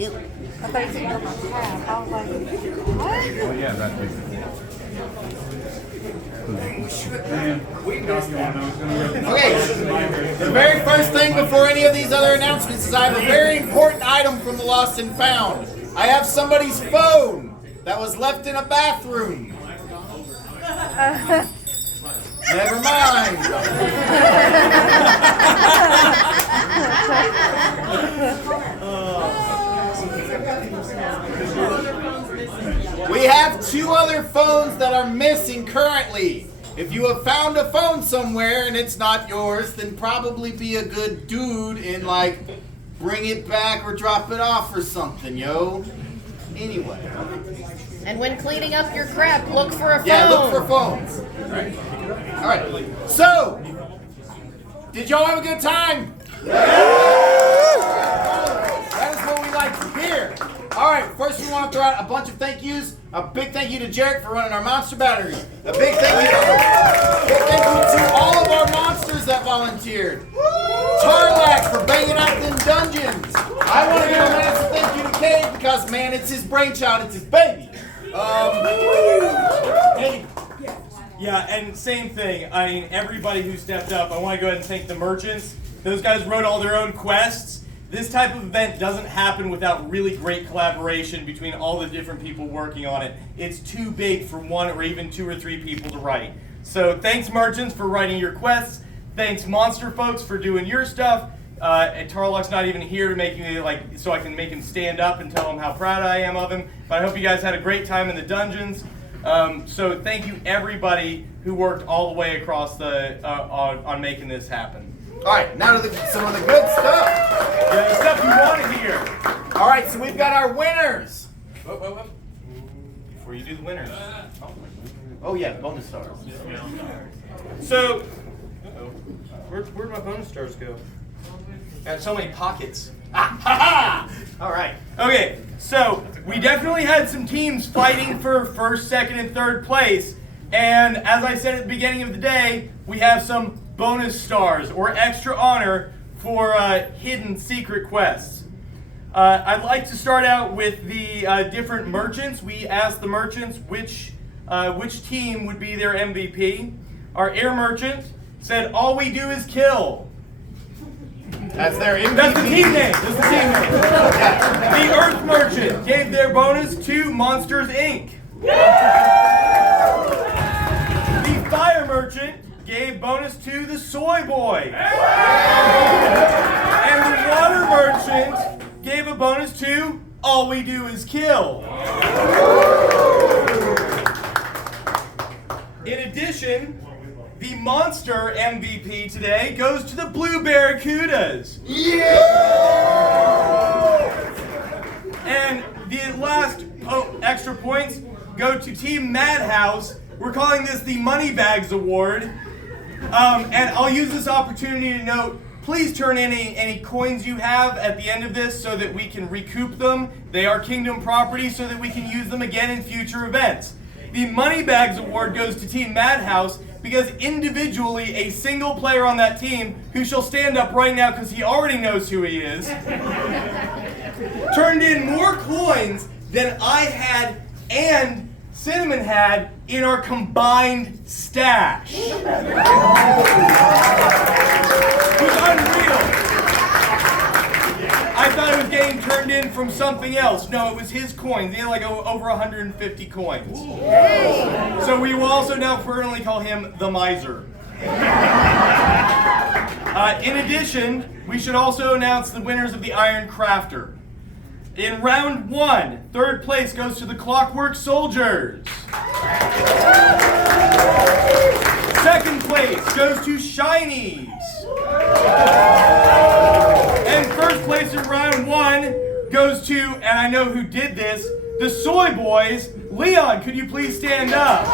Ew. I thought you said on my tab. I was like, what? Oh yeah, that makes sense. Okay, the very first thing before any of these other announcements is I have a very important item from the Lost and Found. I have somebody's phone that was left in a bathroom. Never mind. We have 2 other phones that are missing currently. If you have found a phone somewhere and it's not yours, then probably be a good dude and like bring it back or drop it off or something, yo. Anyway. And when cleaning up your crap, look for a phone. Yeah, look for phones. All right. So, did y'all have a good time? That is what we like to hear. All right, first we want to throw out a bunch of thank yous. A big thank you to Jarek for running our monster batteries. A big thank you to all of our monsters that volunteered. Tarlac for banging out them dungeons. I want to give a massive thank you to Cade because, man, it's his brainchild, it's his baby. Hey. Yeah, and same thing. I mean, everybody who stepped up, I want to go ahead and thank the merchants. Those guys wrote all their own quests. This type of event doesn't happen without really great collaboration between all the different people working on it. It's too big for 1 or even 2 or 3 people to write. So thanks, merchants, for writing your quests. Thanks, monster folks, for doing your stuff. And Tarlok's not even here to make me so I can make him stand up and tell him how proud I am of him. But I hope you guys had a great time in the dungeons. So thank you, everybody who worked all the way across the on making this happen. All right, now to some of the good stuff. Yeah, the stuff you want to hear. All right, so we've got our winners. Before you do the winners. Oh yeah, bonus stars. So, where'd my bonus stars go? Got so many pockets. All right. Okay, so we definitely had some teams fighting for first, second, and third place. And as I said at the beginning of the day, we have some bonus stars or extra honor for hidden secret quests. I'd like to start out with the different merchants. We asked the merchants which team would be their MVP. Our air merchant said, "All we do is kill." That's their MVP. That's the team name. That's the team name. The Earth Merchant gave their bonus to Monsters Inc. The Fire Merchant gave bonus to the Soy Boy. And the Water Merchant gave a bonus to All We Do Is Kill. In addition, the Monster MVP today goes to the Blue Barracudas. Yeah! And the last extra points go to Team Madhouse. We're calling this the Moneybags Award. And I'll use this opportunity to note, please turn in any coins you have at the end of this so that we can recoup them. They are Kingdom property so that we can use them again in future events. The Moneybags Award goes to Team Madhouse because individually a single player on that team, who shall stand up right now because he already knows who he is, turned in more coins than I had and Cinnamon had in our combined stash. It was unreal. I thought it was getting turned in from something else. No, it was his coins. He had like over 150 coins. So we will also now permanently call him the Miser. In addition, we should also announce the winners of the Iron Crafter. In round 1, third place goes to the Clockwork Soldiers. Second place goes to Shinies. And first place in round 1 goes to, and I know who did this, the Soy Boys. Leon, could you please stand up?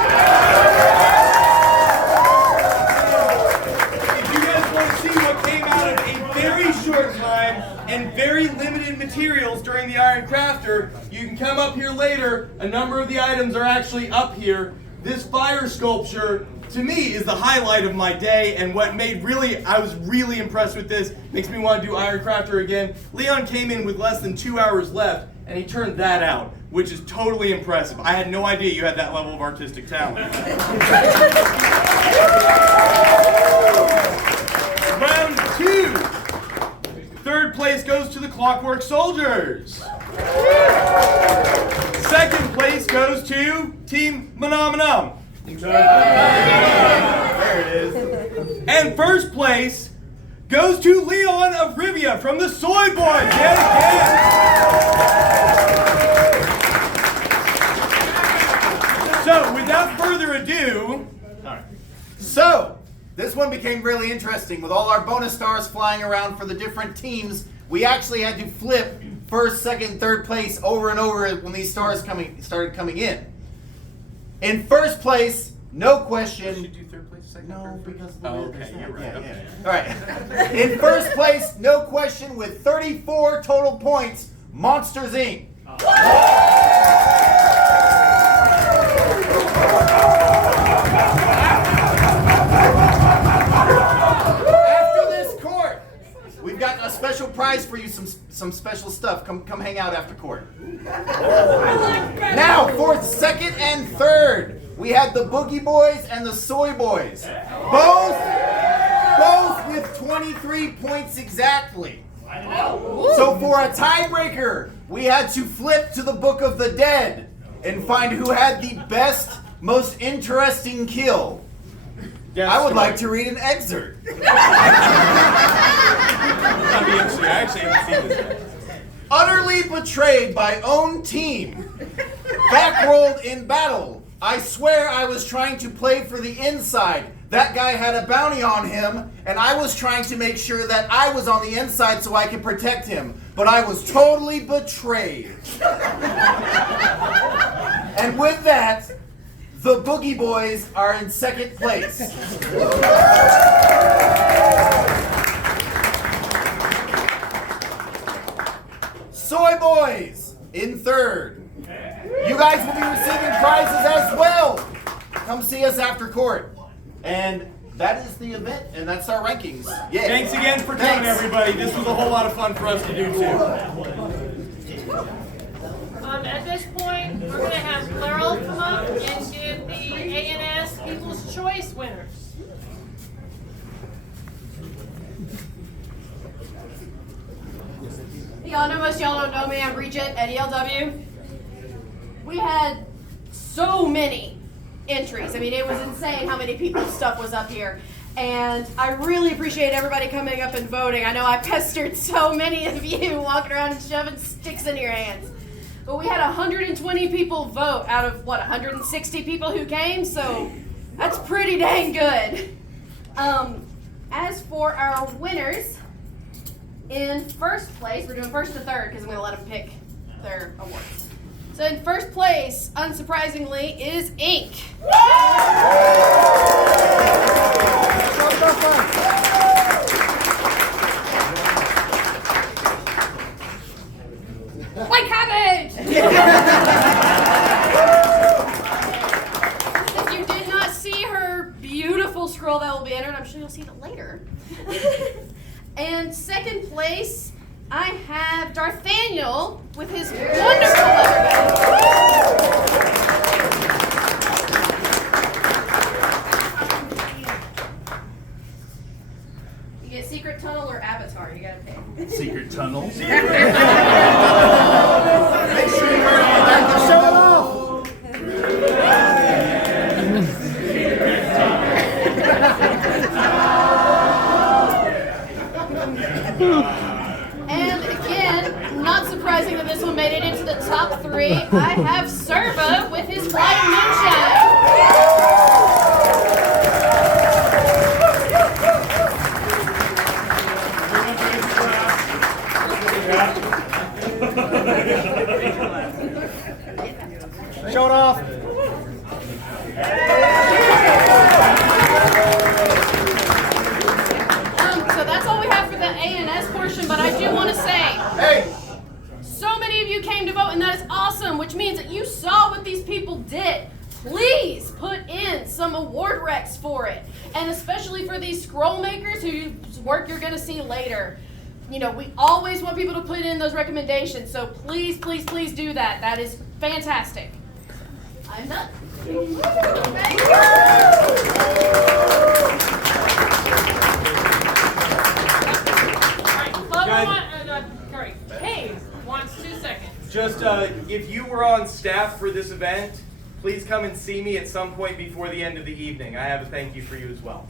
If you guys want to see what came out of a very short time and very limited materials during the Iron Crafter, you can come up here later. A number of the items are actually up here. this fire sculpture, to me, is the highlight of my day, and what made I was really impressed with this, makes me want to do Iron Crafter again. Leon came in with less than 2 hours left, and he turned that out, which is totally impressive. I had no idea you had that level of artistic talent. Round 2. Third place goes to the Clockwork Soldiers. Second place goes to Team Manam. There it is. And first place goes to Leon of Rivia from the Soy Boys. Yet again. So, without further ado, So, this one became really interesting. With all our bonus stars flying around for the different teams, we actually had to flip first, second, third place over and over when these stars started coming in. In first place, no question. should you do third place, second, No, third, because first? Okay, you're right. Yeah, Okay. yeah. All right. In first place, no question, with 34 total points, Monsters Inc. After this court, we've got a special prize for you, some special stuff. Come hang out after court. Now, for second and third, we had the Boogie Boys and the Soy Boys. Both with 23 points exactly. So for a tiebreaker, we had to flip to the Book of the Dead and find who had the best, most interesting kill. Yes, I would like to read an excerpt. That'd be interesting. I actually haven't seen this yet. Utterly betrayed by own team, backrolled in battle. I swear I was trying to play for the inside. That guy had a bounty on him, and I was trying to make sure that I was on the inside so I could protect him. But I was totally betrayed. And with that, the Boogie Boys are in second place. Soy Boys in third. You guys will be receiving prizes as well. Come see us after court. And that is the event, and that's our rankings. Yeah. Thanks again for coming, everybody. This was a whole lot of fun for us to do, too. At this point, we're going to have Laurel come up and give the ANS People's Choice winners. Most y'all don't know me. I'm Regent at ELW. We had so many entries. I mean, it was insane how many people's stuff was up here. And I really appreciate everybody coming up and voting. I know I pestered so many of you walking around and shoving sticks in your hands. But we had 120 people vote out of, 160 people who came? So that's pretty dang good. As for our winners, in first place, we're doing first to third because I'm going to let them pick their awards. So in first place, unsurprisingly, is Inc. White cabbage! If you did not see her beautiful scroll that will be entered, I'm sure you'll see that later. And second place, I have Darthaniel with his wonderful leather bag. You get Secret Tunnel or Avatar, you gotta pick. Secret tunnel. Make sure you wear it on back to show it off. And again, not surprising that this one made it into the top three, I have Serva with his White Show it off. So that's all we have for the A&S portion, but I do want to say, Hey, so many of you came to vote, and that is awesome, which means that you saw what these people did. please put in some award recs for it. And especially for these scroll makers whose work you're gonna see later. You know, we always want people to put in those recommendations, so please, please, please do that. That is fantastic. I'm done. Thank you. Hey, wants 2 seconds. Just if you were on staff for this event, please come and see me at some point before the end of the evening. I have a thank you for you as well.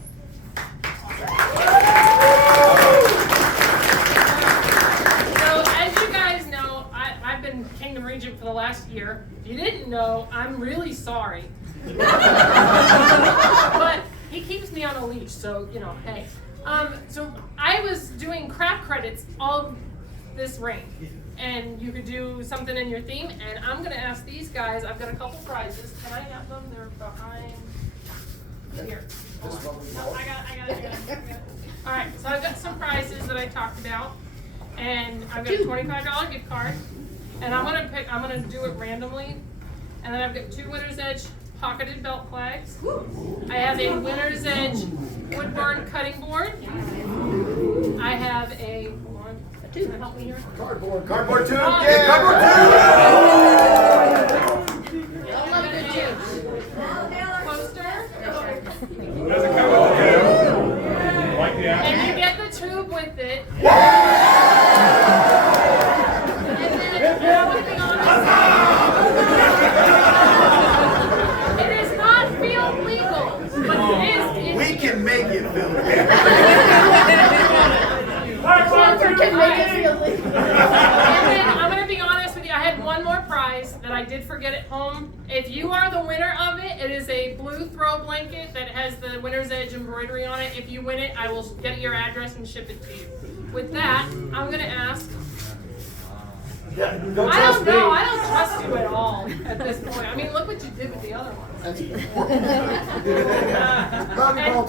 So as you guys know, I've been Kingdom Regent for the last year. If you didn't know, I'm really sorry. But he keeps me on a leash, so you know, hey. So I was doing craft credits all this ring, and you could do something in your theme. And I'm gonna ask these guys. I've got a couple prizes. Can I have them? They're behind here. No, I got it. All right. So I've got some prizes that I talked about, and I've got a $25 gift card, and I'm gonna do it randomly, and then I've got 2 Winner's Edge pocketed belt flags. I have a Winner's Edge wood burn cutting board. I have a can you help me here? Cardboard tube. Yeah, Cardboard tube. I love a good tube. Poster. Doesn't come with the tube. Like the And you get the tube with it. And then I want to be honest. It is not field legal, but it is. We can make it, Bill. Can make it feel legal. And then I'm going to be honest with you, I had one more prize that I did forget at home. If you are the winner of it, it is a blue throw blanket that has the Winner's Edge embroidery on it. If you win it, I will get your address and ship it to you. With that, I'm going to ask. I don't know. I don't trust you at all at this point. I mean, look what you did with the other ones. That's And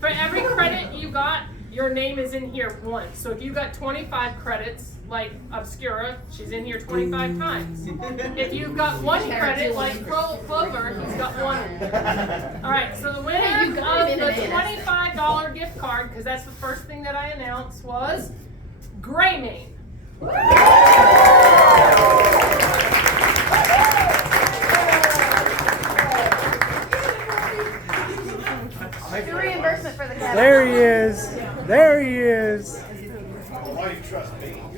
for every credit you got, your name is in here once. So if you got 25 credits, like Obscura, she's in here 25 times. If you've got 1 credit, like Clover, he's got 1. All right, so the winner of the $25 gift card, because that's the first thing that I announced, was Greymane. The reimbursement for the cabin. There he is. There he is. Why do you trust me? All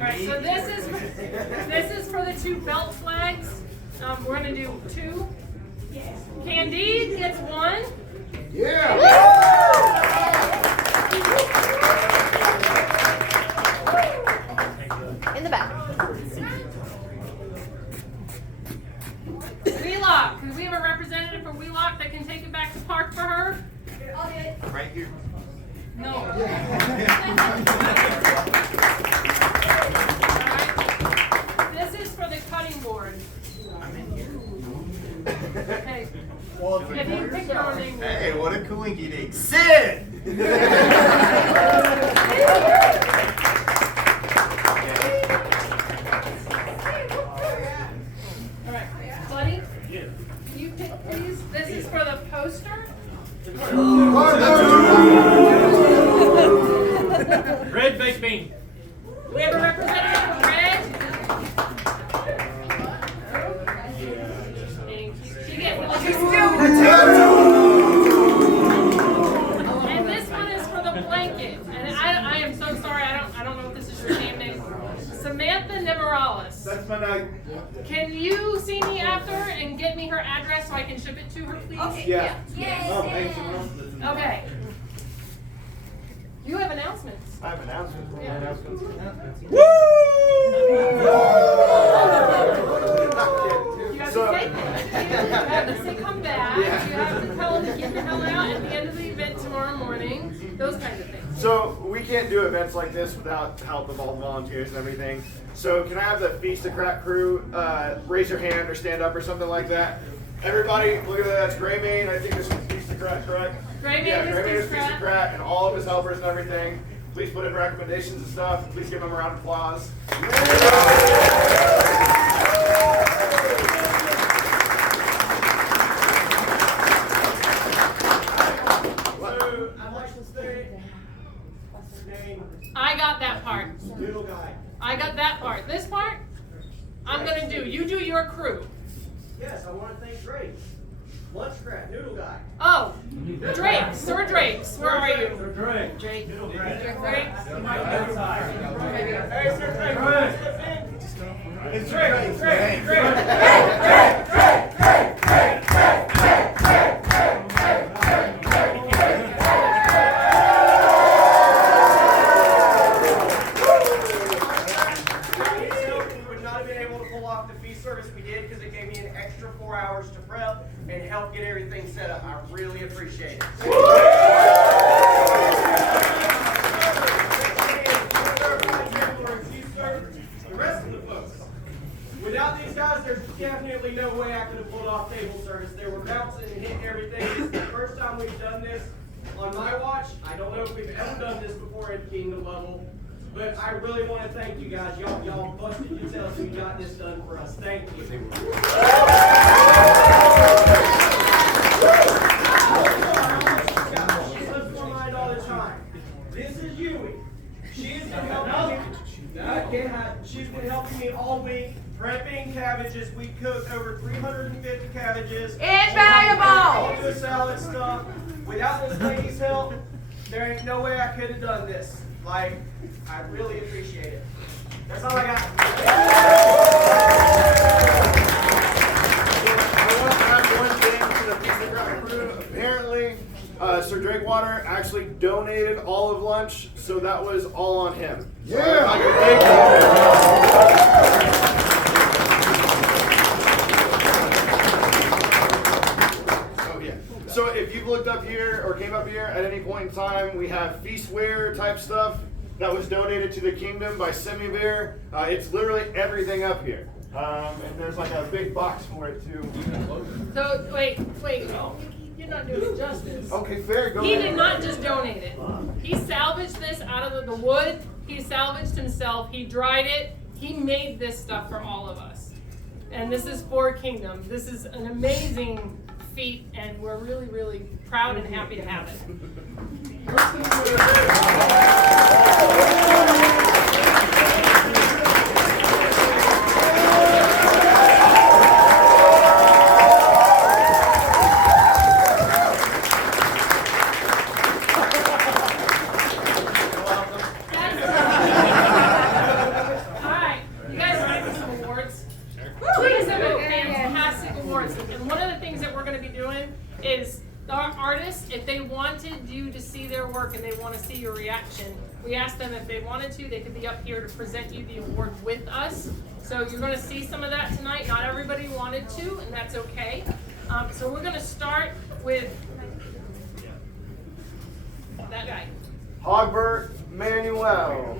right, so this is for the 2 belt flags. We're gonna do 2. Candide gets 1. Yeah. In the back. Wheelock, because we have a representative from Wheelock that can take it back to park for her. Right here. No. All right. This is for the cutting board. Okay. If you pick your own name. Hey, what a coinky dink. Sid! All right, buddy. You pick these. This is for the poster. Red baked bean. We have a representative from Red. She gets And this one is for the blanket. And I am so sorry. I don't know if this is your name. Samantha Nemorales. That's my night. Can you see me after and get me her address so I can ship it to her, please? Yeah. Oh, thanks. Okay. You have announcements. I have announcements. You have to say things. You have to say come back. You have to tell them to keep your hell out at the end of the event tomorrow morning. Those kinds of things. So we can't do events like this without the help of all the volunteers and everything. So can I have the Feast of Crack crew raise your hand or stand up or something like that? Everybody, look at that. That's Greymane. I think this is Feast of Crack, correct? Greymane Yeah, is Greymane is Feast of Feast of Crack, and all of his helpers and everything. Please put in recommendations and stuff. Please give them a round of applause. guy. I got that part. This part, I'm gonna do. You do your crew. Yes, I want to thank Drake. Lunchcraft, noodle guy. Oh, Drake, Sir Drakes, where are you? Sir Drake. Drake. Noodle guy. Drake? Hey, Sir Drake. It's Drake. Drake. And help get everything set up. I really appreciate it. The rest of the folks. Without these guys, there's definitely no way I could have pulled off table service. There were bouncing and hitting everything. This is the first time we've done this on my watch. I don't know if we've ever done this before at Kingdom level. But I really want to thank you guys. Y'all busted yourselves and you got this done for us. Thank you. She slips my mind all the time. This is Yui. She's been helping me. She's been helping me all week prepping cabbages. We cooked over 350 cabbages. Invaluable! All the salad stuff. Without this lady's help, there ain't no way I could have done this. Like, I really appreciate it. That's all I got. I want to add one thing to the Feast of Craft crew. Apparently, Sir Drakewater actually donated all of lunch, so that was all on him. Yeah! So if you've looked up here or came up here at any point in time, we have feastware type stuff that was donated to the kingdom by Semivir. It's literally everything up here. And there's like a big box for it too. So, wait. You're not doing it justice. Okay, fair. Go He ahead. did not just donate it. He salvaged this out of the wood. He salvaged himself. He dried it. He made this stuff for all of us. And this is for Kingdom. This is an amazing feat, and we're really, really proud and happy to have it. And they want to see your reaction. We asked them if they wanted to, they could be up here to present you the award with us. So you're going to see some of that tonight. Not everybody wanted to, and that's okay. So we're going to start with that guy. Hogbert Manuel.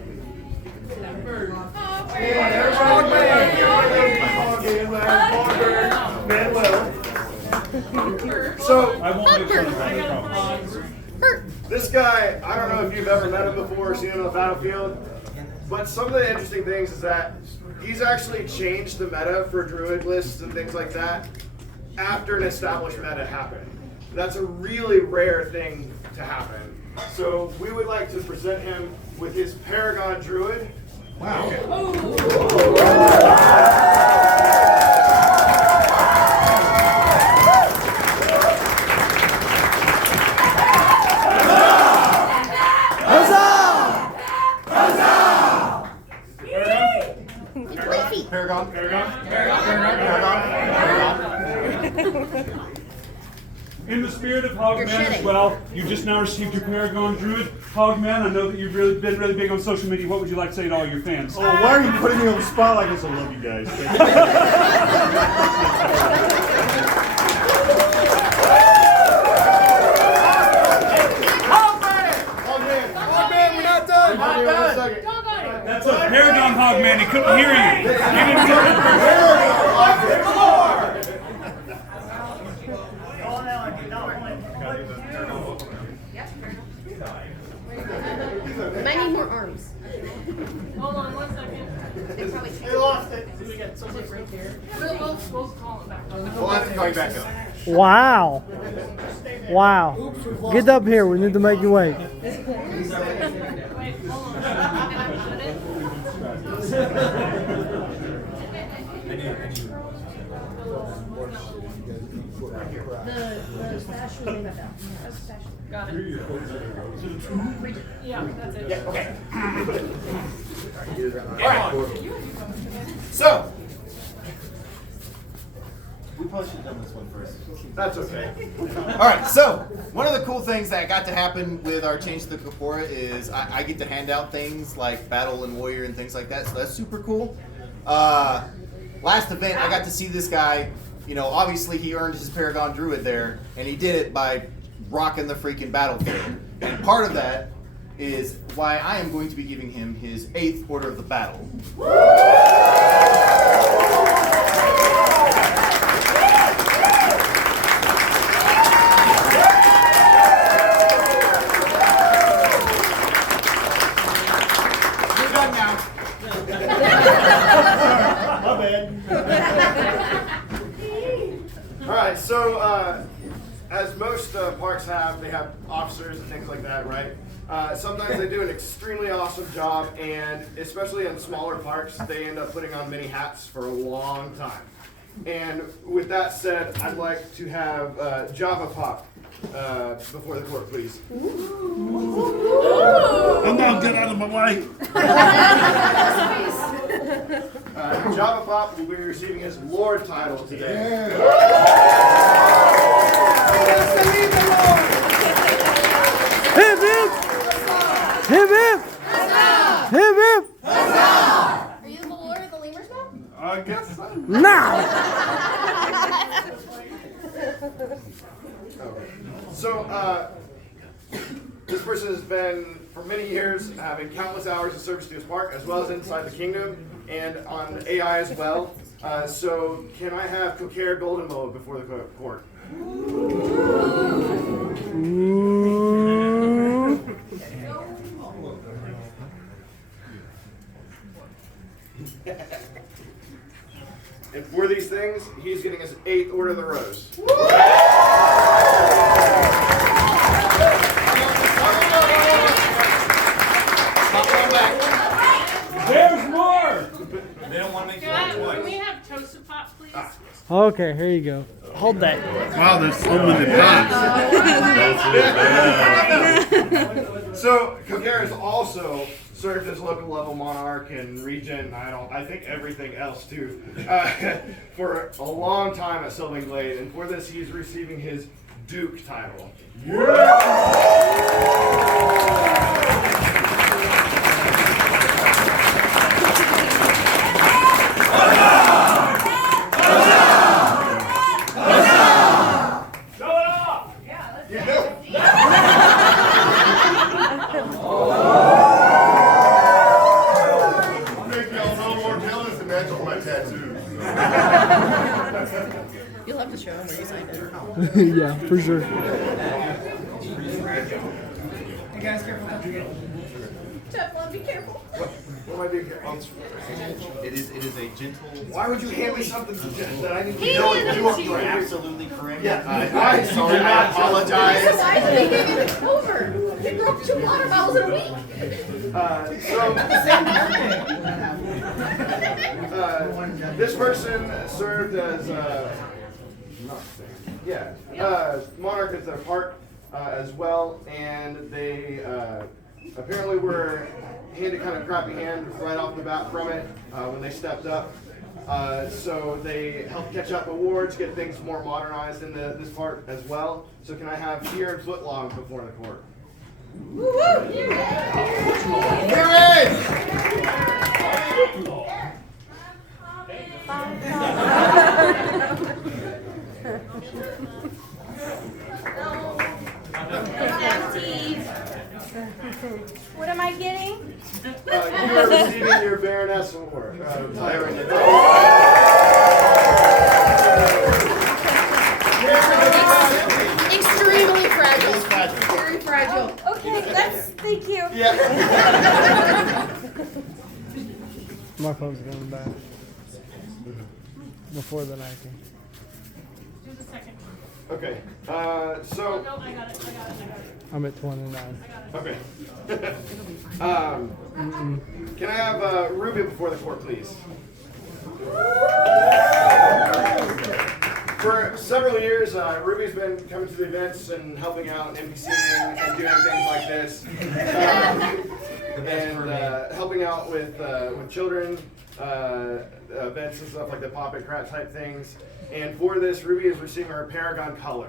So I won't make fun of him. This guy, I don't know if you've ever met him before or seen him on the battlefield, but some of the interesting things is that he's actually changed the meta for druid lists and things like that after an established meta happened. That's a really rare thing to happen. So we would like to present him with his Paragon Druid. Wow. In the spirit of Hogman as well, you just now received your Paragon Druid. Hogman, I know that you've been really big on social media. What would you like to say to all your fans? Oh, why are you putting me on the spot like this? I love you guys. Hogman, we're not done. That's a Paragon Hogman. He couldn't hear you. I need more arms. Hold on 1 second. They lost it. We got something right there. We'll call it back. We'll have to call you back up. Wow. Wow. Get up here. We need to make you wait. Wait, hold on. Got it. Yeah, that's it. Yeah, okay. All right. So, We probably should have done this one first. That's okay. all right. So, one of the cool things that got to happen with our Change to the Kapora is I get to hand out things like Battle and Warrior and things like that. So that's super cool. Last event, I got to see this guy. You know, obviously he earned his Paragon Druid there, and he did it by rocking the freaking battlefield. And part of that is why I am going to be giving him his 8th Order of the Battle. You're done now. My bad. All right, so as most parks have, they have officers and things like that, right? Sometimes they do an extremely awesome job, and especially in smaller parks, they end up putting on many hats for a long time. And with that said, I'd like to have Java Pop before the court, please. Come on, get out of my way. Java Pop will be receiving his Lord title today. Hip hip! Hip hip! Hip hip! Are you the lord of the lemurs now? I guess so. Now! So, this person has been, for many years, having countless hours of service to his park, as well as inside the kingdom, and on AI as well. So, can I have Coquer Golden Mode before the court? And for these things, he's getting his 8th Order of the Rose. There's more! They don't want to make you Can twice. we have Toasted Pop, please? Okay, here you go. Hold that. Wow, there's so many pots. So, Coquer has also served as local level monarch and regent, I think everything else too, for a long time at Sylvan Glade, and for this he's receiving his Duke title. Make y'all no more jealous and match on my tattoos. You'll have to show him where you signed it. Yeah, for sure. Hey guys, careful. Teflon, be careful. What am I doing here? It is a gentle. Why would you hand me something that I need to He know? handed You it to you. You are absolutely correct. Yeah. I'm sorry. I apologize. Because I think he gave you the over. He broke 2 water bottles in a week. This person served as monarch at their park as well, and they apparently were handed kind of crappy hand right off the bat from it when they stepped up. So they helped catch up awards, get things more modernized in this part as well. So can I have Ear and Footlong before the court? Here it is! Empty. What am I getting? You are receiving your Baroness Award. Extremely fragile. It's fragile. Very fragile. Okay, thank you. Yeah. My phone's going back. Before the Nike. Do the second one. Okay. Oh, So. no, I got it. I'm at 29. Okay. Can I have Ruby before the court, please? For several years, Ruby's been coming to the events and helping out and NPCing and doing things like this, and helping out with children events and stuff like the pop and crack type things. And for this, Ruby is receiving her Paragon color.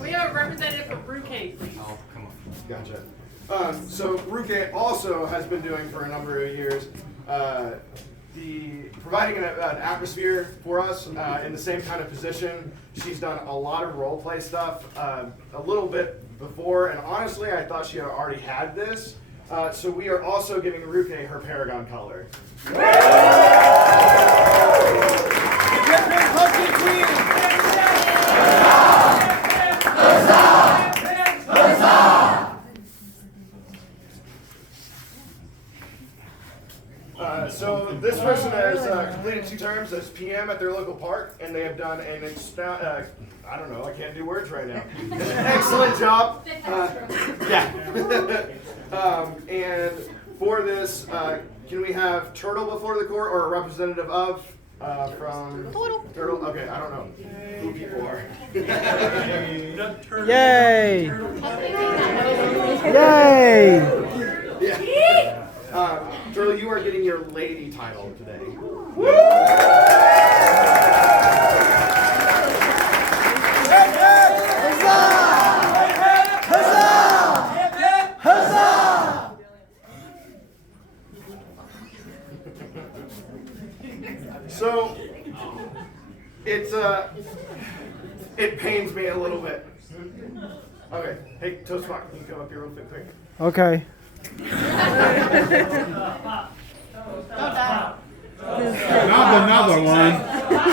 We have a representative for Brewcase, please. Gotcha. So Ruke also has been doing for a number of years providing an atmosphere for us in the same kind of position. She's done a lot of role play stuff a little bit before, and honestly, I thought she had already had this. So we are also giving Ruke her Paragon color. So this person has completed 2 terms as PM at their local park, and they have done an I don't know, I can't do words right now. Excellent job. Yeah. And for this, can we have Turtle before the court or a representative of from Turtle? Okay, I don't know who people are. Yay! Yay! Yeah. Turtle, you are getting your lady title today. So it pains me a little bit. Okay, hey Toastmark, can you come up here real quick? Okay. Not another one.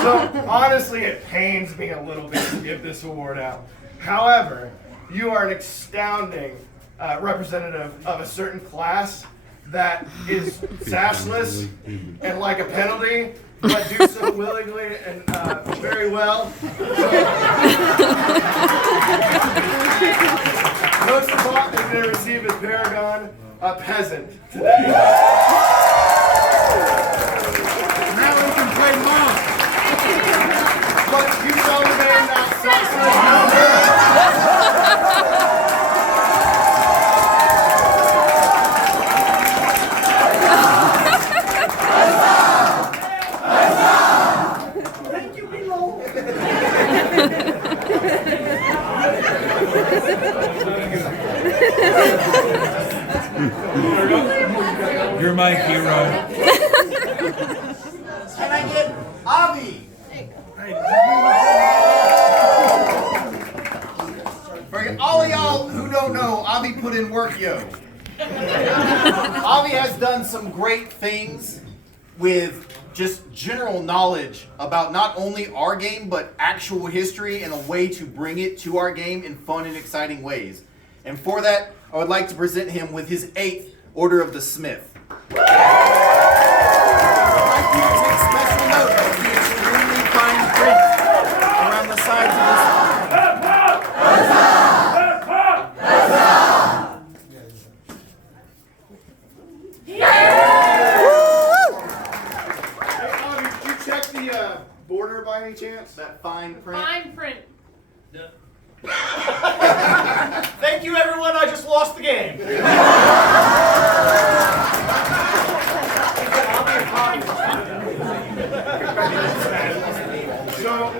So honestly, it pains me a little bit to give this award out. However, you are an astounding representative of a certain class that is sashless and like a penalty, but do so willingly and very well. Most of all, is going to receive his Paragon, a peasant, today. Now we can play monk. But you shall remain that sashless You're my hero. Can I get Avi? For all of y'all who don't know, Avi put in work, yo. Avi has done some great things with just general knowledge about not only our game, but actual history and a way to bring it to our game in fun and exciting ways. And for that, I would like to present him with his 8th Order of the Smith. I'd like you to take special note of the extremely fine print around the sides of this. Did you check the border by any chance? That fine print? Fine print. Thank you, everyone. I just lost the game. So,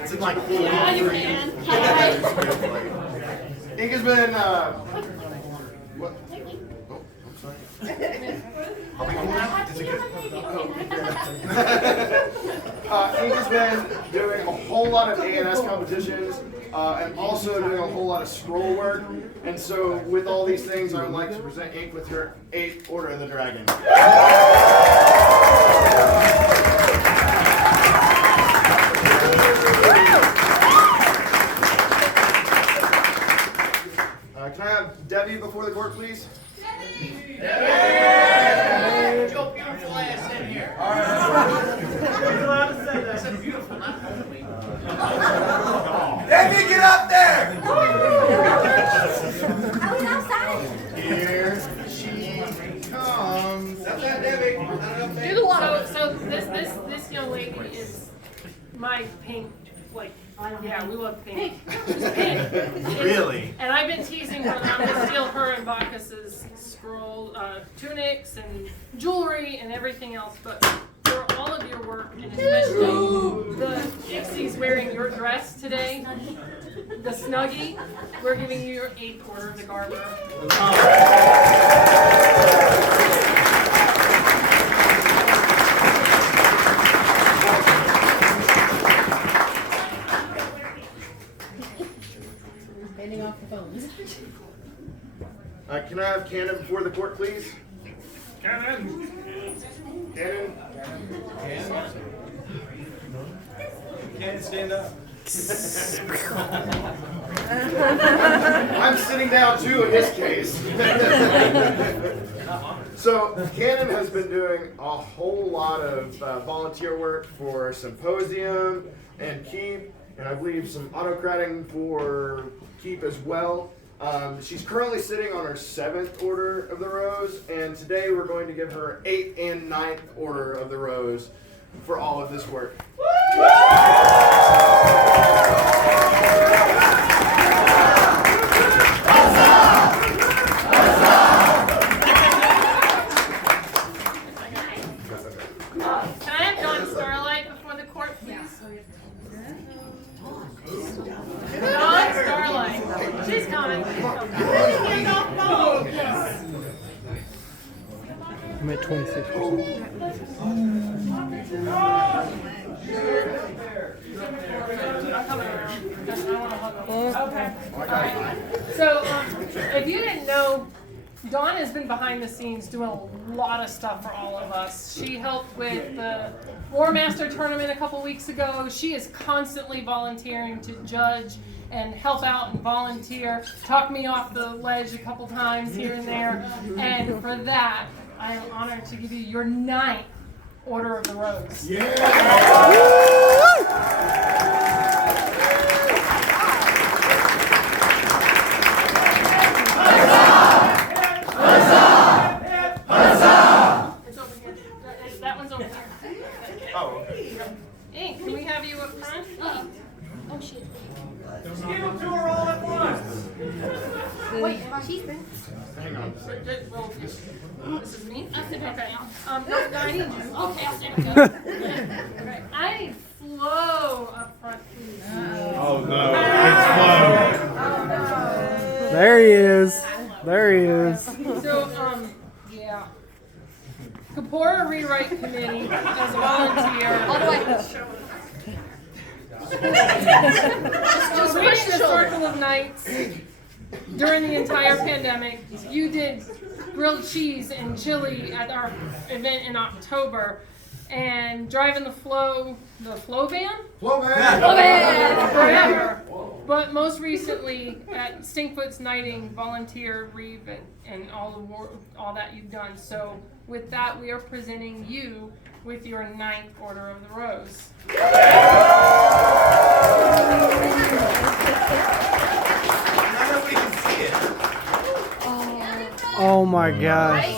It's in like Yeah, you can. ink has been, what? Oh, I'm sorry. Are we cool now? Is it good? Ink has been doing a whole lot of A&S competitions and also doing a whole lot of scroll work. And so with all these things, I would like to present Ink with her 8th Order of the Dragon. Can I have Debbie before the court, please? Debbie! Get your beautiful ass in here. All right. You're allowed to say that. It's a beautiful night. Debbie, get up there! I was outside. Here she comes. That's that, Debbie. Do the one. So this young lady is my pink, like, yeah, we love pink. She's pink. Really? And I've been teasing her that I'm gonna steal her and Bacchus's scroll tunics and jewelry and everything else, but for all of your work and especially the Dixie's wearing your dress today, the Snuggie, we're giving you your 8th Order of the Garter. Handing off the phones. Can I have Cannon before the court, please? Cannon. Cannon? Can't stand up. I'm sitting down too in this case. So Cannon has been doing a whole lot of volunteer work for Symposium and Keep, and I believe some autocrating for Keep as well. She's currently sitting on her 7th Order of the Rose, and today we're going to give her 8th and 9th Order of the Rose for all of this work. Can I have Dawn Starlight before the court, please? Dawn Starlight. She's coming. I'm at 26%. Okay. So, if you didn't know, Dawn has been behind the scenes doing a lot of stuff for all of us. She helped with the War Master tournament a couple weeks ago. She is constantly volunteering to judge and help out and volunteer, talk me off the ledge a couple times here and there. And for that, I am honored to give you your 9th Order of the Rose. It's over here. That one's over here. Oh, okay. Ink, can we have you up front? Oh shit. Give them to her all at once. Wait, she's been. Hang on. Well, this is me? I'll sit back Okay. down. No, I need you. Okay, I'll stand up. Okay. I need Flo up front, please. Oh no, There he is. There he is. So, yeah. Kapora Rewrite Committee as a volunteer. All the way. Just reading the Circle of Nights during the entire pandemic. You did grilled cheese and chili at our event in October, and driving the Flow van? Flow man! Flow van forever. But most recently at Stinkfoot's Knighting, volunteer, Reeve, and all that you've done. So with that, we are presenting you with your 9th Order of the Rose. Nobody can see it. Oh my gosh. Wait.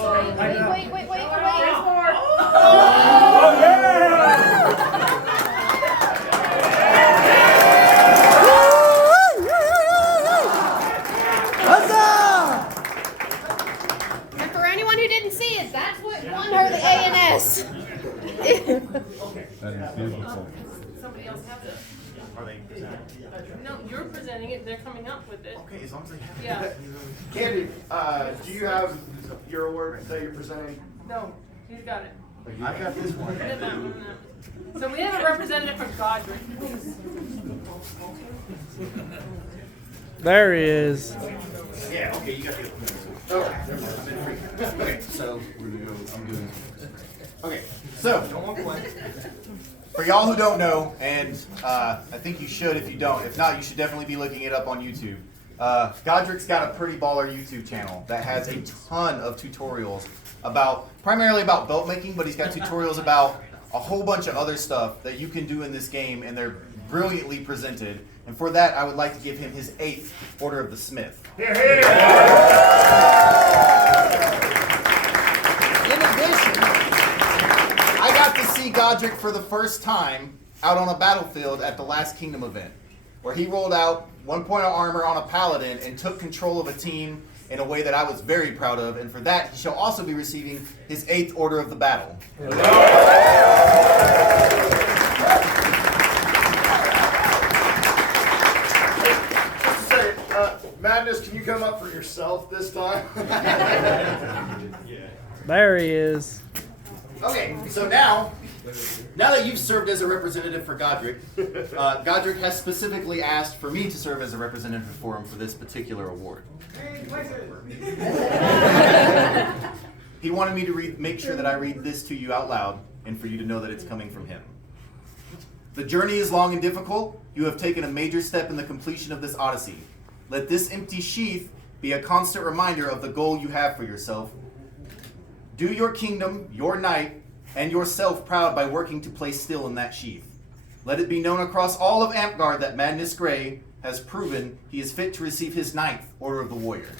And for anyone who didn't see it, that's what won her the A&S. that is beautiful. Somebody else has it. Are they presenting? No, you're presenting it. They're coming up with it. Okay, as long as they have it. Yeah. Candy, do you have your award that you're presenting? No. He's got it. I got this one. Put it down, put it down. So we have a representative for Godric. There he is. Yeah, okay, you got the. Oh, never mind. I'm in free. Okay, so we're gonna go. I'm doing. Okay, so for y'all who don't know, and I think you should if you don't. If not, you should definitely be looking it up on YouTube. Godric's got a pretty baller YouTube channel that has a ton of tutorials primarily about belt making, but he's got tutorials about a whole bunch of other stuff that you can do in this game, and they're brilliantly presented. And for that, I would like to give him his 8th Order of the Smith. Here, here. In addition, I got to see Godric for the first time out on a battlefield at the Last Kingdom event, where he rolled out 1 point of armor on a paladin and took control of a team in a way that I was very proud of, and for that he shall also be receiving his 8th Order of the Battle. Just to say, Madness, can you come up for yourself this time? There he is. Okay, so now that you've served as a representative for Godric, Godric has specifically asked for me to serve as a representative for him for this particular award. He wanted me to make sure that I read this to you out loud and for you to know that it's coming from him. The journey is long and difficult. You have taken a major step in the completion of this odyssey. Let this empty sheath be a constant reminder of the goal you have for yourself. Do your kingdom, your knight, and yourself proud by working to play still in that sheath. Let it be known across all of Amtgard that Madness Grey has proven he is fit to receive his 9th Order of the Warrior.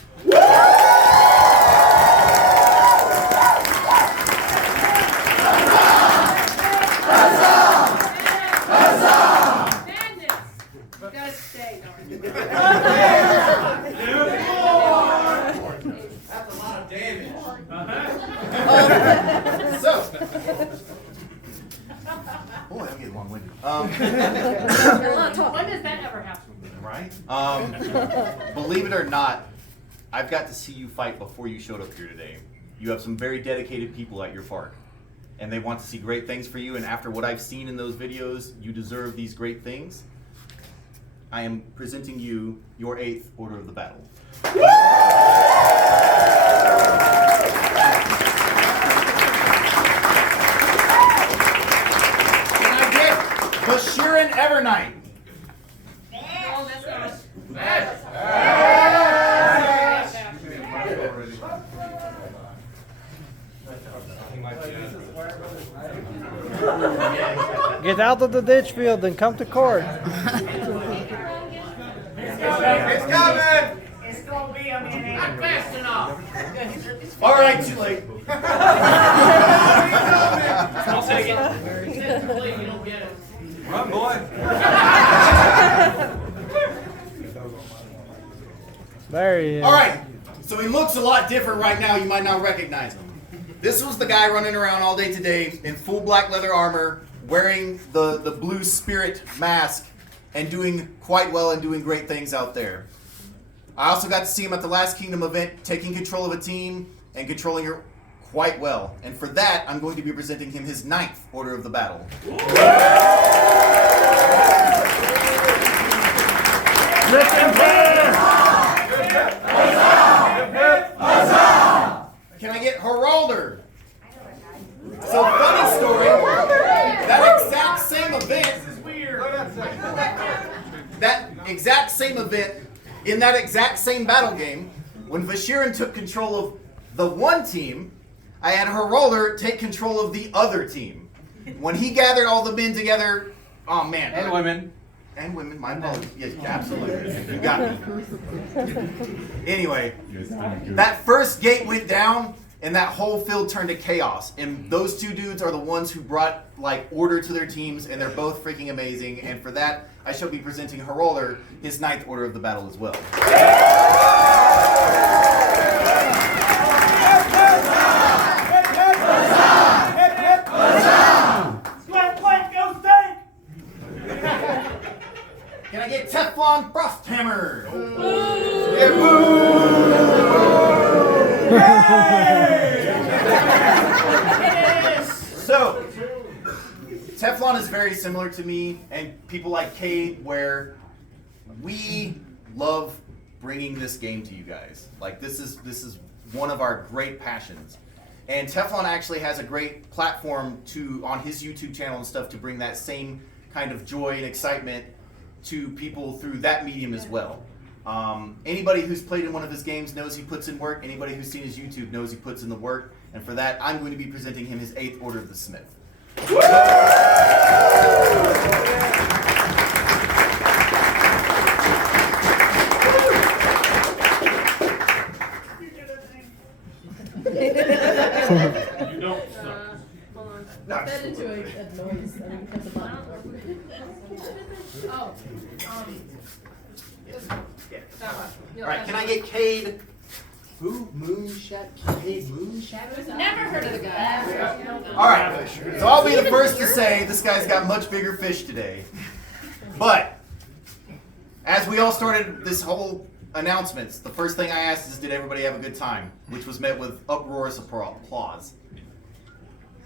Madness! You gotta stay, Norman. That's a lot of damage. So, boy, I'm getting long-winded. When does that ever happen? Right? Believe it or not, I've got to see you fight before you showed up here today. You have some very dedicated people at your park, and they want to see great things for you, and after what I've seen in those videos, you deserve these great things. I am presenting you your 8th Order of the Battle. Can I get Bashirin Evernight? No, that's not. Get out of the ditch field and come to court. It's coming! It's gonna be a minute. Not fast enough. All right, too late. I'll take it. It's too late, you don't get it. Run, boy. There he is. All right, so he looks a lot different right now. You might not recognize him. This was the guy running around all day today in full black leather armor, wearing the blue spirit mask, and doing quite well and doing great things out there. I also got to see him at the Last Kingdom event, taking control of a team and controlling her quite well. And for that, I'm going to be presenting him his 9th Order of the Battle. Can I get Haralder? So, funny story, that exact same event, in that exact same battle game, when Vashirin took control of the one team, I had Haralder take control of the other team. When he gathered all the men together, oh man. And women. And women, my apologies. Yes, absolutely. You got me. Anyway, that first gate went down, and that whole field turned to chaos. And those two dudes are the ones who brought like order to their teams, and they're both freaking amazing. And for that, I shall be presenting Haralder his 9th Order of the Battle as well. Can I get Teflon Frosthammer? Yeah, boo! Teflon is very similar to me and people like Cade, where we love bringing this game to you guys. Like this is one of our great passions. And Teflon actually has a great platform on his YouTube channel and stuff to bring that same kind of joy and excitement to people through that medium as well. Anybody who's played in one of his games knows he puts in work. Anybody who's seen his YouTube knows he puts in the work. And for that, I'm going to be presenting him his 8th Order of the Smith. You don't suck. Hold on. Put that into a noise. I mean, because of Oh, that one. All right, can I get Cade? Who? Cade Moonshadow? Never heard of the guy. All right, so I'll be the first to say this guy's got much bigger fish today. But as we all started this whole announcements, the first thing I asked is, did everybody have a good time? Which was met with uproarious applause.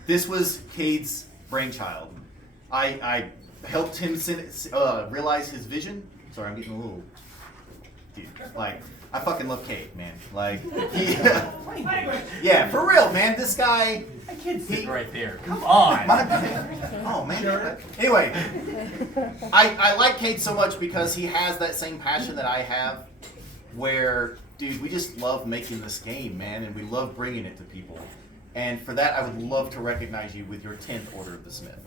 This was Cade's brainchild. I helped him realize his vision. Sorry, I'm getting a little... Dude, like, I fucking love Cade, man. Like, yeah, for real, man. This guy... I can't sit right there. Come on. Oh, man. Anyway, I like Cade so much because he has that same passion that I have where, dude, we just love making this game, man, and we love bringing it to people. And for that, I would love to recognize you with your 10th Order of the Smith.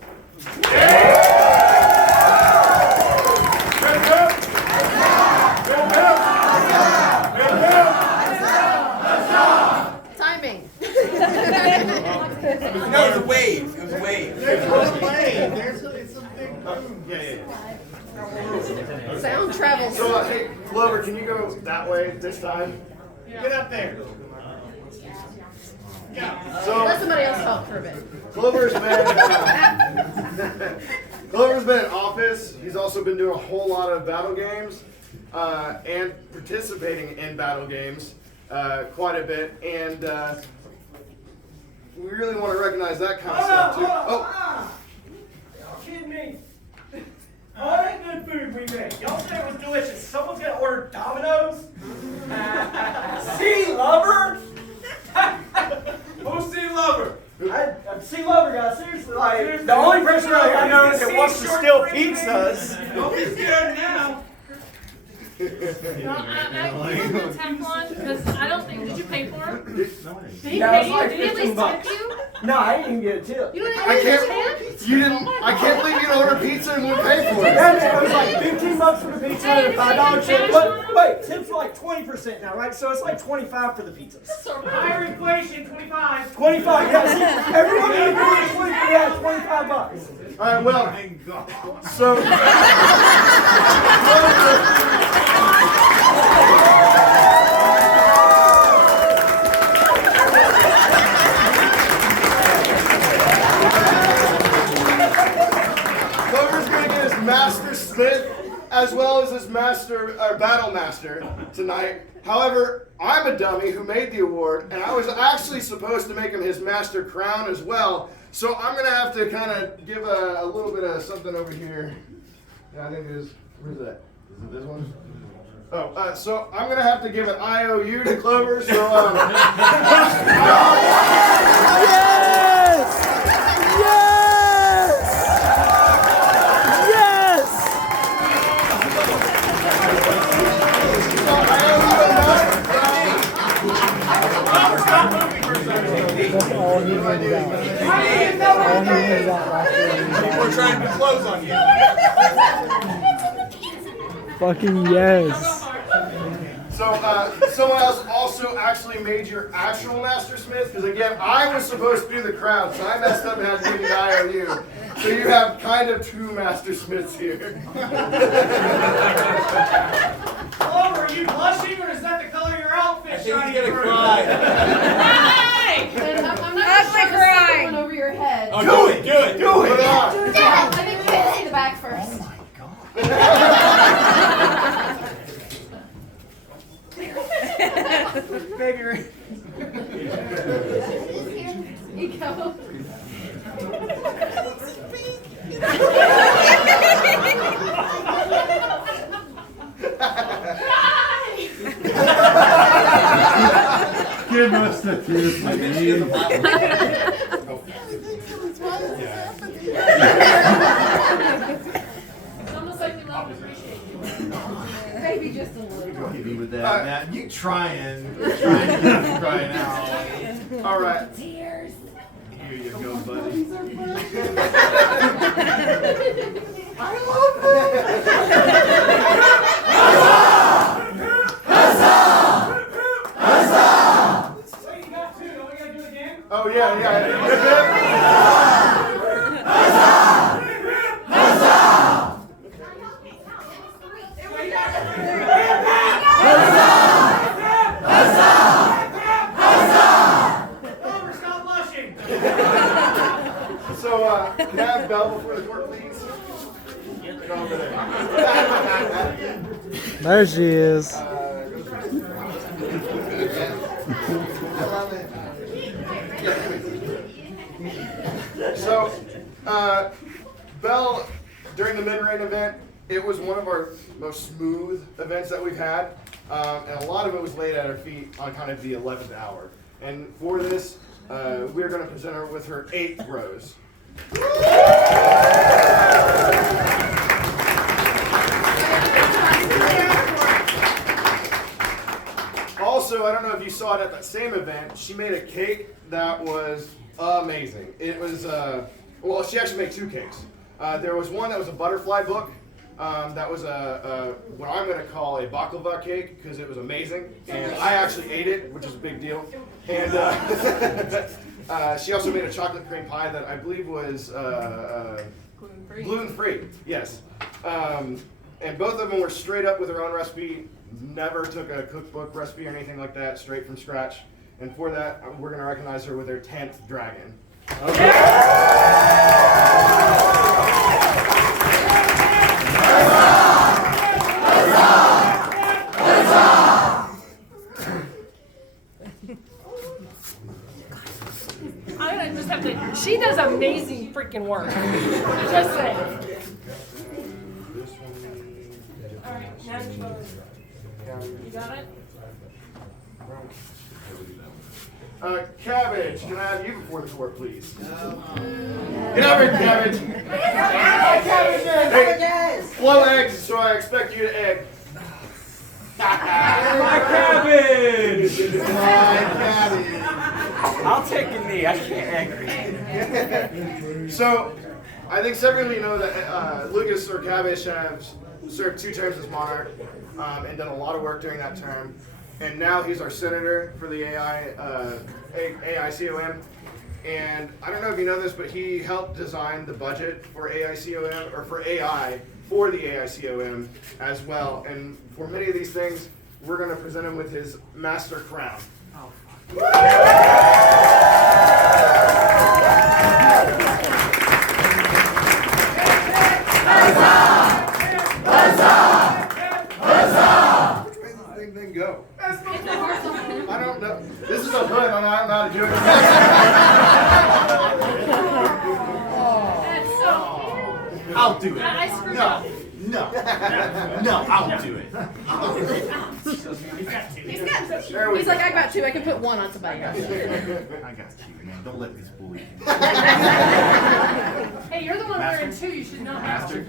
timing. No, it was a wave. It was a wave. It's a big boom. Yeah. Sound travels. So, hey, Clover, can you go that way this time? Get up there. So, Let somebody else talk for a bit. Clover's been in office. He's also been doing a whole lot of battle games and participating in battle games quite a bit. And we really want to recognize that kind of stuff too. Y'all kidding me? All that good food we made. Y'all said it was delicious. Someone's gonna order Domino's? Sea Lover? Who's Sea Lover? Sea Lover, guys. Seriously, like, the only person I know that wants to steal pizzas. Don't be scared now. Well, I give him the Teflon because I don't think. Did you pay for him? Did he Yeah, pay it's you? like Did he at least $15. tip you? No, I didn't even get a tip. You don't I even can't. get a tip? You didn't. I can't believe you ordered pizza and won't pay for it. Yeah, it was like $15 for the pizza and a $5 tip. But wait, tips are like 20% now, right? So it's like 25 for the pizzas. Higher inflation, 25. 25, yeah. See, everyone in the group is $25. All right. Well. So. Clover's gonna get his Master Smith as well as his Battle Master tonight. However, I'm a dummy who made the award, and I was actually supposed to make him his Master Crown as well. So I'm gonna have to kind of give a little bit of something over here. Yeah, I think it is. Where's that? Is it this one? Oh, so I'm gonna have to give an IOU to Clover. So People are trying to close on you. Fucking yes. So someone else also actually made your actual Master Smith, because again, I was supposed to do the crowd, so I messed up and had to give you the IOU. So you have kind of two Master Smiths here. Clover, are you blushing or is that the color of your outfit? I think he's gonna cry. And I'm not sure to one over your head. Oh, do it. Do it! I think we can see the back first. Baby, Here you go. You must have tears me. It's almost like we love and appreciate you. Maybe just a little. Hit me with that. Matt, you trying to get us crying out. All right. Tears. Here you go, buddy. Wait, you got two. Don't we gotta do it again? Oh yeah, yeah. Oliver, stop blushing. So, can I have Belle before the court, please? Go over there. There she is. So, Belle, during the mid-rain event, it was one of our most smooth events that we've had, and a lot of it was laid at her feet on kind of the 11th hour. And for this, we're going to present her with her 8th rose. Also, I don't know if you saw it at that same event, she made a cake that was amazing. It was, well, she actually made 2 cakes. There was one that was a butterfly book. That was what I'm going to call a baklava cake because it was amazing. And I actually ate it, which is a big deal. And she also made a chocolate cream pie that I believe was Gluten-free. gluten-free, yes. And both of them were straight up with her own recipe. Never took a cookbook recipe or anything like that, straight from scratch. And for that, we're going to recognize her with her 10th dragon. I'm gonna just have to. She does amazing freaking work. Just saying. All right, now you got it. Cabbage, can I have you before the court, please? Get over here, Cabbage. Hey, flow eggs, so I expect you to egg. My cabbage! My cabbage. I'll take a knee. I can't angry. So, I think several of you know that Lucas or Cabbage have served 2 terms as monarch and done a lot of work during that term. And now he's our senator for the AICOM. And I don't know if you know this, but he helped design the budget for AICOM, or for AI, for the AICOM as well. And for many of these things, we're going to present him with his master crown. Which way does the thing go? I don't know. This is a hood, and I don't know how to do it. That's so. I'll do it. I screwed up. No, I'll do it. He's like, I got 2. I can put 1 on somebody else. I got you, man. Don't let these bully you. Hey, you're the one wearing 2. You should know how. I screwed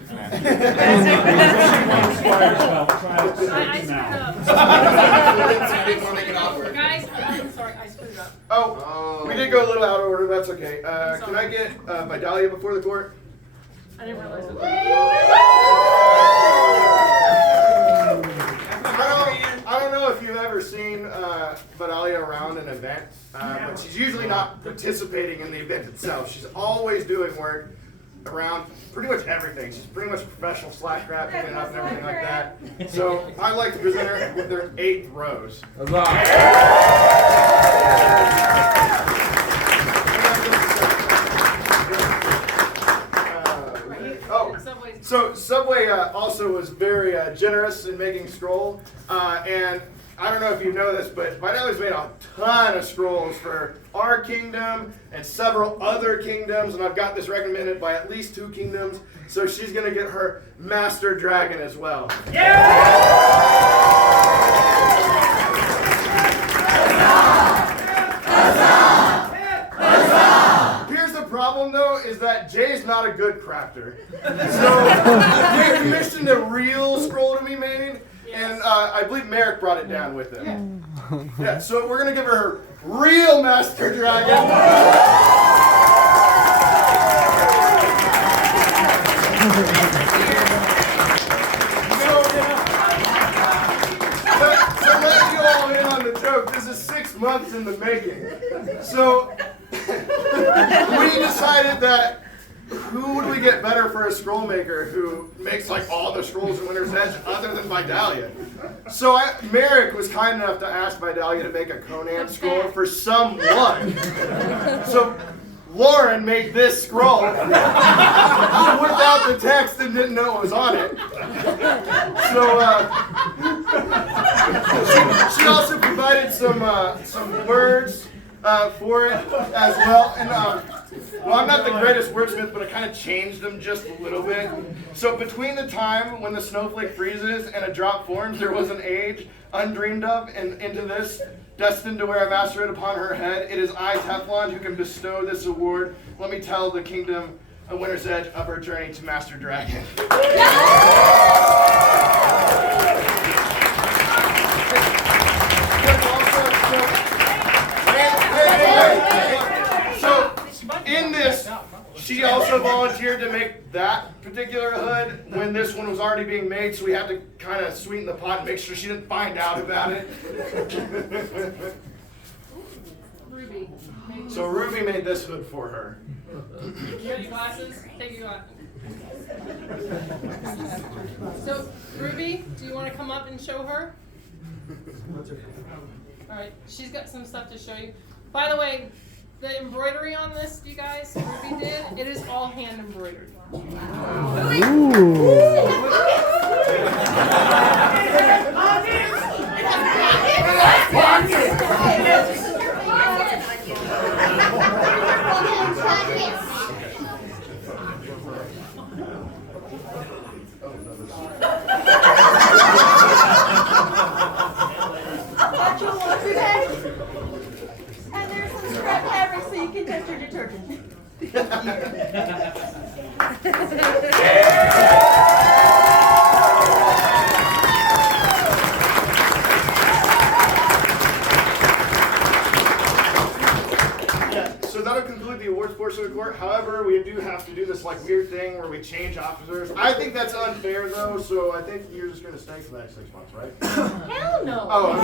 up. Guys, I'm sorry. I screwed up. Oh, we did go a little out of order. That's okay. Can I get Vidalia before the court? I didn't realize it. I don't know if you've ever seen Vidalia around an event, but she's usually not participating in the event itself. She's always doing work around pretty much everything. She's pretty much a professional slash grab, picking up and everything like that. So I'd like to present her with her 8th rose. So Subway also was very generous in making scroll, and I don't know if you know this, but Vidalia's made a ton of scrolls for our kingdom and several other kingdoms, and I've got this recommended by at least 2 kingdoms, so she's going to get her Master Dragon as well. not a good crafter. So we commissioned a real scroll to be made, and I believe Merrick brought it down with him. Yeah, so we're gonna give her real Master Dragon. To let you all in on the joke, this is 6 months in the making. So we decided that who would we get better for a scroll maker who makes like all the scrolls in Winter's Edge other than Vidalia? So Merrick was kind enough to ask Vidalia to make a Conan scroll for someone. So Lauren made this scroll without the text and didn't know what was on it. So she also provided some words for it as well. And well, I'm not the greatest wordsmith, but I kind of changed them just a little bit. So between the time when the snowflake freezes and a drop forms, there was an age undreamed of, and into this, destined to wear a master upon her head. It is I, Teflon, who can bestow this award. Let me tell the kingdom of Winter's Edge of her journey to Master Dragon. So, in this, she also volunteered to make that particular hood when this one was already being made, so we had to kind of sweeten the pot and make sure she didn't find out about it. Ruby. So Ruby made this hood for her. You got your glasses? Take your glasses. So, Ruby, do you want to come up and show her? Alright, she's got some stuff to show you. By the way, the embroidery on this, you guys, Ruby did, it is all hand embroidered. And there's some scrap fabric so you can touch your detergent. So that'll conclude the awards portion of the court. However, we do have to do this like weird thing where we change officers. I think that's unfair though, so I think you're just gonna stay for the next 6 months, right? Hell no. Oh, I'm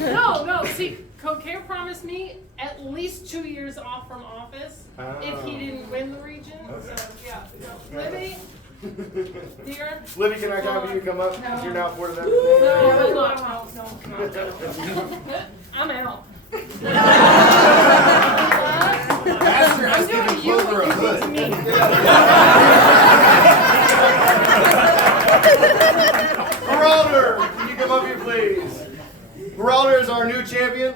sorry. No. See, Cocaire promised me at least 2 years off from office if he didn't win the region. So, yeah. Libby, dear. Libby, can I have you come up? No. You're now part of that. No. I'm out. Master has given Clover a hood. Geralder, can you come up here, please? Geralder is our new champion.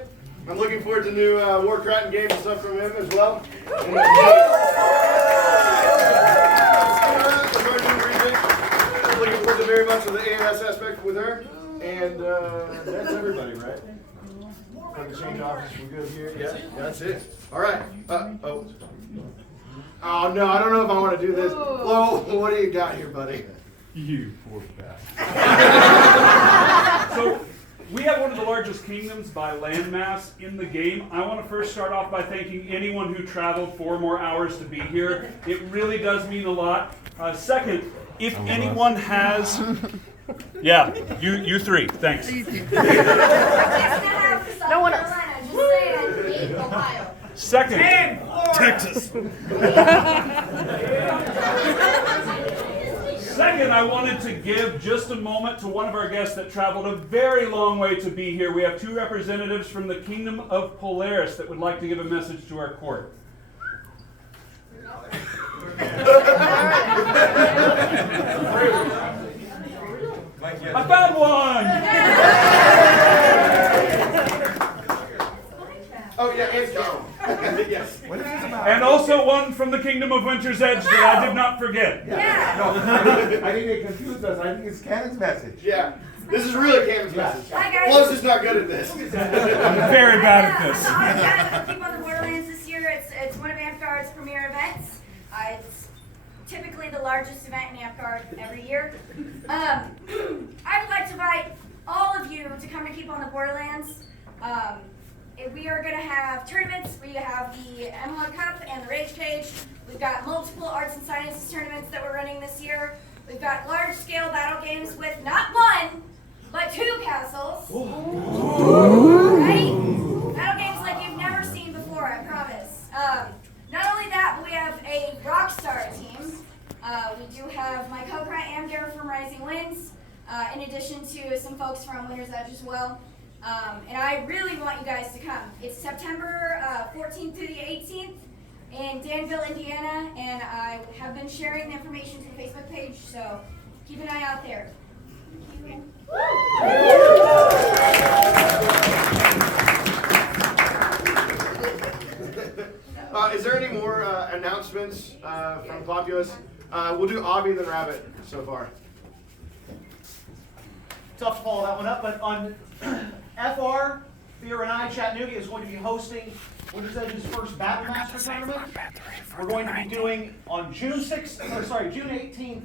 I'm looking forward to new Warcraft games and stuff from him as well. Looking forward to very much of the AMS aspect with her. And that's everybody, right? For the change office, we're good here. Yeah, that's it. All right. Oh no, I don't know if I want to do this. Flo, what do you got here, buddy? You poor bastard. So, we have one of the largest kingdoms by landmass in the game. I want to first start off by thanking anyone who traveled 4 more hours to be here. It really does mean a lot. Second, if anyone has... Yeah, you three, thanks. No one else. Just saying, Ohio. Second, Texas. Second, I wanted to give just a moment to one of our guests that traveled a very long way to be here. We have 2 representatives from the Kingdom of Polaris that would like to give a message to our court. I found one! Oh yeah, it's gone. Yes. What is this about? And also one from the Kingdom of Winter's Edge that I did not forget. Yeah. No, I think it confused us. I think it's Cannon's message. Yeah. This is really Cam's message. Hi, guys. Flo's is not good at this. I'm very bad at this. Keep on the Borderlands this year. It's one of Amphgar's premier events. typically the largest event in Apgar every year. I would like to invite all of you to come to Keep on the Borderlands. We are going to have tournaments. We have the Analog Cup and the Rage Cage. We've got multiple arts and sciences tournaments that we're running this year. We've got large-scale battle games with not one, but 2 castles. Right? Battle games like you've never seen before, I promise. Not only that, but we have a Rockstar team. We do have Mike Hokra and Garrett from Rising Winds, in addition to some folks from Winter's Edge as well. And I really want you guys to come. It's September 14th through the 18th in Danville, Indiana, and I have been sharing the information to the Facebook page, so keep an eye out there. Is there any more announcements from Populous? We'll do Obby then Rabbit so far. Tough to follow that one up, but on FR, Fear and I, Chattanooga is going to be hosting Winter's Edge's first Battle Master tournament. We're going to be doing on June 18th